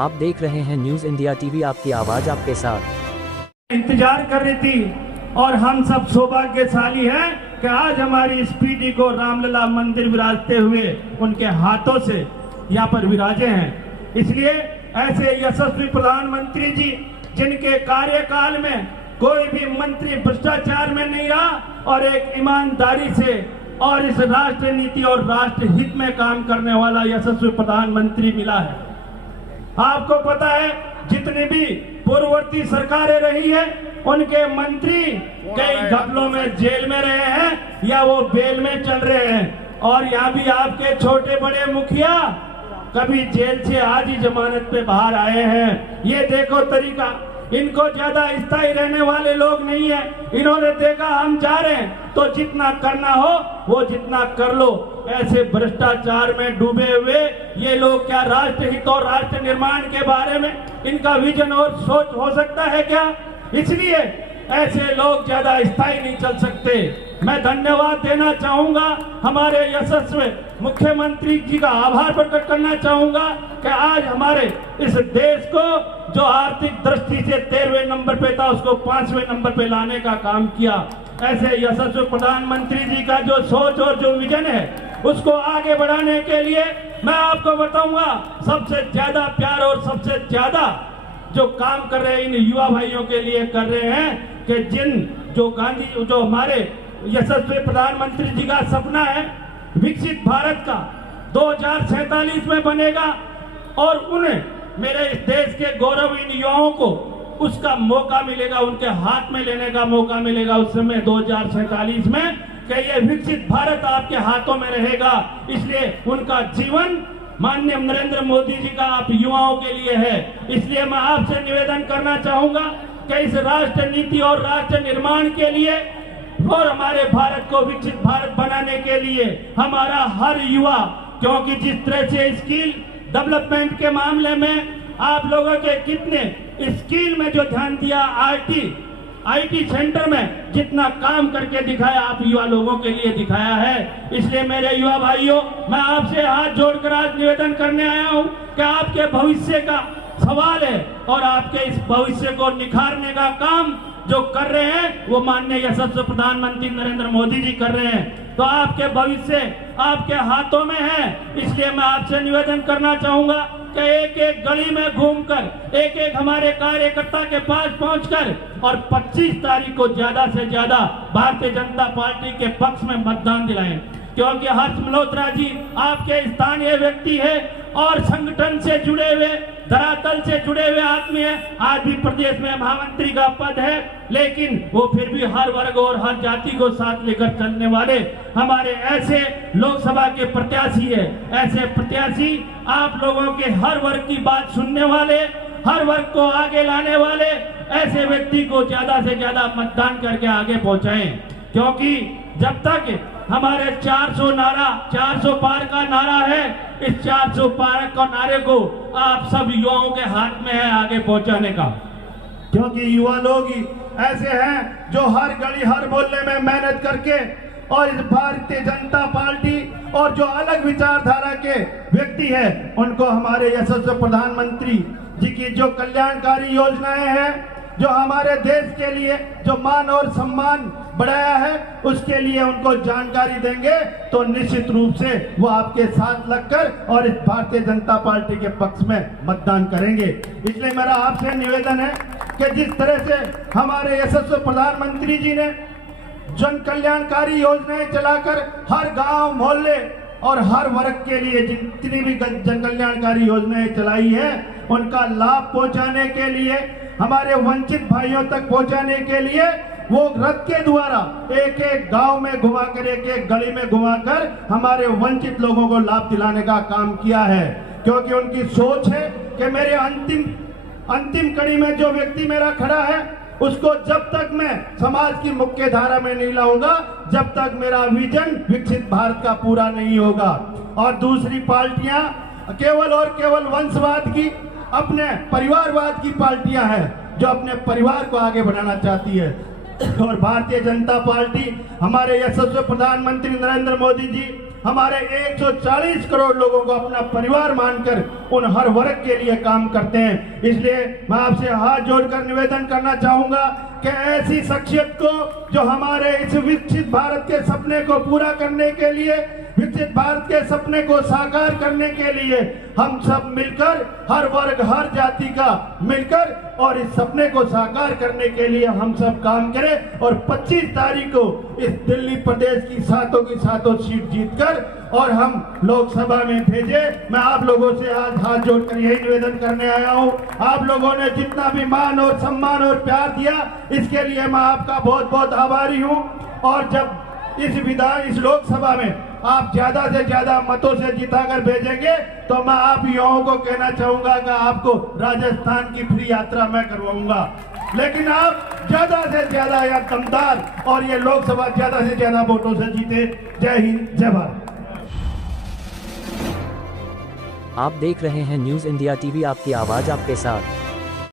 आप देख रहे हैं न्यूज इंडिया टीवी, आपकी आवाज आपके साथ। इंतजार कर रही थी और हम सब सौभाग्यशाली हैं कि आज हमारी स्पीडी को रामलला मंदिर विराजते हुए उनके हाथों से यहाँ पर विराजे हैं। इसलिए ऐसे यशस्वी प्रधानमंत्री जी जिनके कार्यकाल में कोई भी मंत्री भ्रष्टाचार में नहीं रहा और एक ईमानदारी से और इस राष्ट्र नीति और राष्ट्र हित में काम करने वाला यशस्वी प्रधानमंत्री मिला है। आपको पता है जितनी भी पूर्ववर्ती सरकारें रही है उनके मंत्री कई घपलों में जेल में रहे हैं या वो बेल में चल रहे हैं, और यहाँ भी आपके छोटे बड़े मुखिया कभी जेल से आज ही जमानत पे बाहर आए हैं। ये देखो तरीका, इनको ज्यादा स्थायी रहने वाले लोग नहीं है। इन्होंने देखा हम जा रहे हैं तो जितना करना हो वो जितना कर लो। ऐसे भ्रष्टाचार में डूबे हुए ये लोग क्या राष्ट्र हित और राष्ट्र निर्माण के बारे में इनका विजन और सोच हो सकता है क्या? इसलिए ऐसे लोग ज्यादा स्थायी नहीं चल सकते। मैं धन्यवाद देना चाहूंगा, हमारे यशस्वी मुख्यमंत्री जी का आभार प्रकट करना चाहूंगा कि आज हमारे इस देश को जो आर्थिक दृष्टि से 13वें नंबर पे था उसको 5वें नंबर पे लाने का काम किया। ऐसे यशस्वी प्रधानमंत्री जी का जो सोच और जो विजन है उसको आगे बढ़ाने के लिए मैं आपको बताऊंगा सबसे ज्यादा प्यार और सबसे ज्यादा जो काम कर रहे हैं इन युवा भाइयों के लिए कर रहे हैं कि जो हमारे यशस्वी प्रधानमंत्री जी का सपना है विकसित भारत का 2047 में बनेगा और उन्हें मेरे इस देश के गौरवहीन युवाओं को उसका मौका मिलेगा, उनके हाथ में लेने का मौका मिलेगा उस समय 2047 में कि ये विकसित भारत आपके हाथों में रहेगा। इसलिए उनका जीवन माननीय नरेंद्र मोदी जी का आप युवाओं के लिए है। इसलिए मैं आपसे निवेदन करना चाहूंगा कि इस राष्ट्र नीति और राष्ट्र निर्माण के लिए और हमारे भारत को विकसित भारत बनाने के लिए हमारा हर युवा, क्योंकि जिस तरह से स्किल डेवलपमेंट के मामले में आप लोगों के कितने स्किल में जो ध्यान दिया, आईटी सेंटर में जितना काम करके दिखाया आप युवा लोगों के लिए दिखाया है। इसलिए मेरे युवा भाइयों, मैं आपसे हाथ जोड़कर आज निवेदन करने आया हूं कि आपके भविष्य का सवाल है और आपके इस भविष्य को निखारने का काम जो कर रहे हैं वो माननीय यशस्वी प्रधानमंत्री नरेंद्र मोदी जी कर रहे हैं। तो आपके भविष्य आपके हाथों में है। इसलिए मैं आपसे निवेदन करना चाहूंगा कि एक एक गली में घूमकर एक एक हमारे कार्यकर्ता के पास पहुंचकर और 25 तारीख को ज्यादा से ज्यादा भारतीय जनता पार्टी के पक्ष में मतदान दिलाएं, क्योंकि हर्ष मल्होत्रा जी आपके स्थानीय व्यक्ति है और संगठन से जुड़े हुए, धरातल से जुड़े हुए आदमी है। आज भी प्रदेश में महामंत्री का पद है, लेकिन वो फिर भी हर वर्ग और हर जाति को साथ लेकर चलने वाले हमारे ऐसे लोकसभा के प्रत्याशी है। ऐसे प्रत्याशी आप लोगों के हर वर्ग की बात सुनने वाले, हर वर्ग को आगे लाने वाले ऐसे व्यक्ति को ज्यादा से ज्यादा मतदान करके आगे पहुंचाएं, क्योंकि जब तक हमारे 400 पार का नारा है, इस 400 पार का नारे को आप सब युवाओं के हाथ में है आगे पहुंचाने का, क्योंकि युवा लोग ही ऐसे हैं जो हर गली हर मोहल्ले में मेहनत करके और इस भारतीय जनता पार्टी और जो अलग विचारधारा के व्यक्ति है उनको हमारे यशस्वी प्रधानमंत्री जी की जो कल्याणकारी योजनाएं हैं, जो हमारे देश के लिए जो मान और सम्मान बढ़ाया है उसके लिए उनको जानकारी देंगे तो निश्चित रूप से वो आपके साथ लगकर और इस भारतीय जनता पार्टी के पक्ष में मतदान करेंगे। इसलिए मेरा आपसे निवेदन है कि जिस तरह से हमारे यशस्वी प्रधानमंत्री जी ने जन कल्याणकारी योजनाएं चलाकर हर गांव मोहल्ले और हर वर्ग के लिए जितनी भी जन कल्याणकारी योजनाएं चलाई है उनका लाभ पहुंचाने के लिए, हमारे वंचित भाइयों तक पहुंचाने के लिए वो रथ के द्वारा एक एक गांव में घुमाकर एक एक गली में घुमाकर हमारे वंचित लोगों को लाभ दिलाने का काम किया है। क्योंकि उनकी सोच है कि मेरे अंतिम कड़ी में जो व्यक्ति मेरा खड़ा है उसको जब तक मैं समाज की मुख्य धारा में नहीं लाऊंगा जब तक मेरा विजन विकसित भारत का पूरा नहीं होगा। और दूसरी पार्टियां केवल और केवल वंशवाद की, अपने परिवारवाद की पार्टियां हैं जो अपने परिवार को आगे बढ़ाना चाहती है। और भारतीय जनता पार्टी हमारे यशस्वी प्रधानमंत्री नरेंद्र मोदी जी हमारे 140 करोड़ लोगों को अपना परिवार मानकर उन हर वर्ग के लिए काम करते हैं। इसलिए मैं आपसे हाथ जोड़कर निवेदन करना चाहूंगा कि ऐसी शख्सियत को जो हमारे इस विकसित भारत के सपने को पूरा करने के लिए, विकसित भारत के सपने को साकार करने के लिए हम सब मिलकर, हर वर्ग हर जाति का मिलकर और इस सपने को साकार करने के लिए हम सब काम करें और 25 तारीख को इस दिल्ली प्रदेश की सातों सीट जीतकर और हम लोकसभा में भेजे। मैं आप लोगों से आज हाथ जोड़कर यही निवेदन करने आया हूं। आप लोगों ने जितना भी मान और सम्मान और प्यार दिया, इसके लिए मैं आपका बहुत बहुत आभारी हूं। और जब इस लोकसभा में आप ज्यादा से ज्यादा मतों से जिताकर भेजेंगे तो मैं आप युवाओं को कहना चाहूंगा कि आपको राजस्थान की फ्री यात्रा मैं करवाऊंगा। लेकिन आप ज्यादा से ज्यादा या दमदार और ये लोकसभा ज्यादा से ज्यादा वोटों से जीते। जय हिंद, जय भारत। आप देख रहे हैं न्यूज़ इंडिया टीवी, आपकी आवाज आपके साथ।